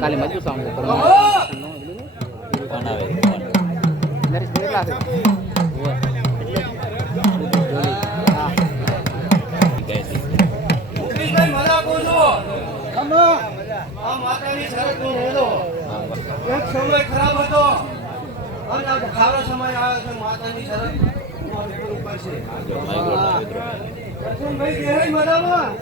કાલે મજુ સામે સમય ખરાબ હતો અને સારો સમય આવ્યો છે. માતાની શરત પડશે. ભાઈ મજામાં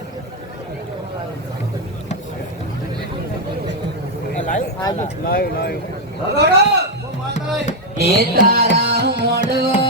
તારા મોડવો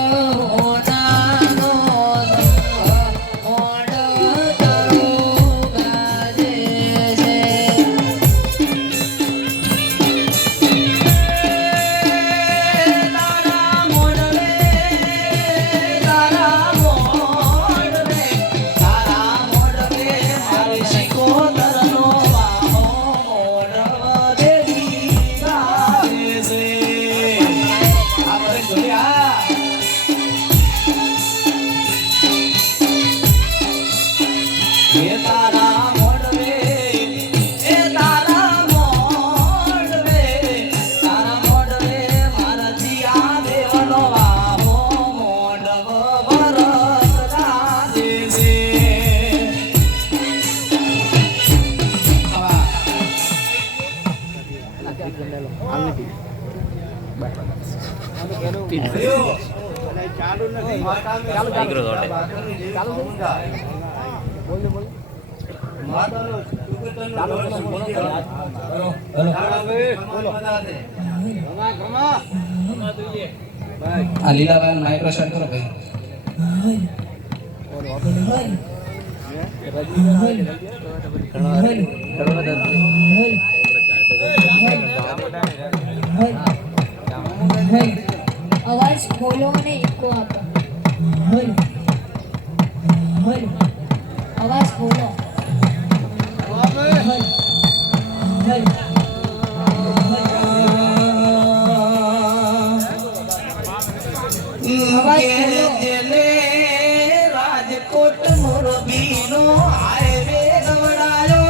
લીલાભાઈ માઇક્રો સ્ટાર્ટ કરો ભાઈ. અવાજ બોલો અને ઇકો આપો. અવાજ બોલો. રાજકોટ મોરબીનો હાઈવે ગવડાયો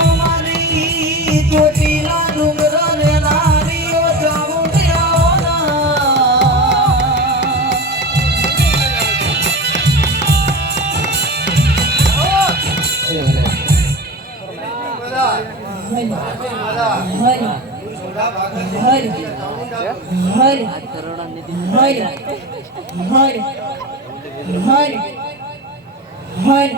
અમારી ચોટીલા ડુંગર ને નારીઓ હર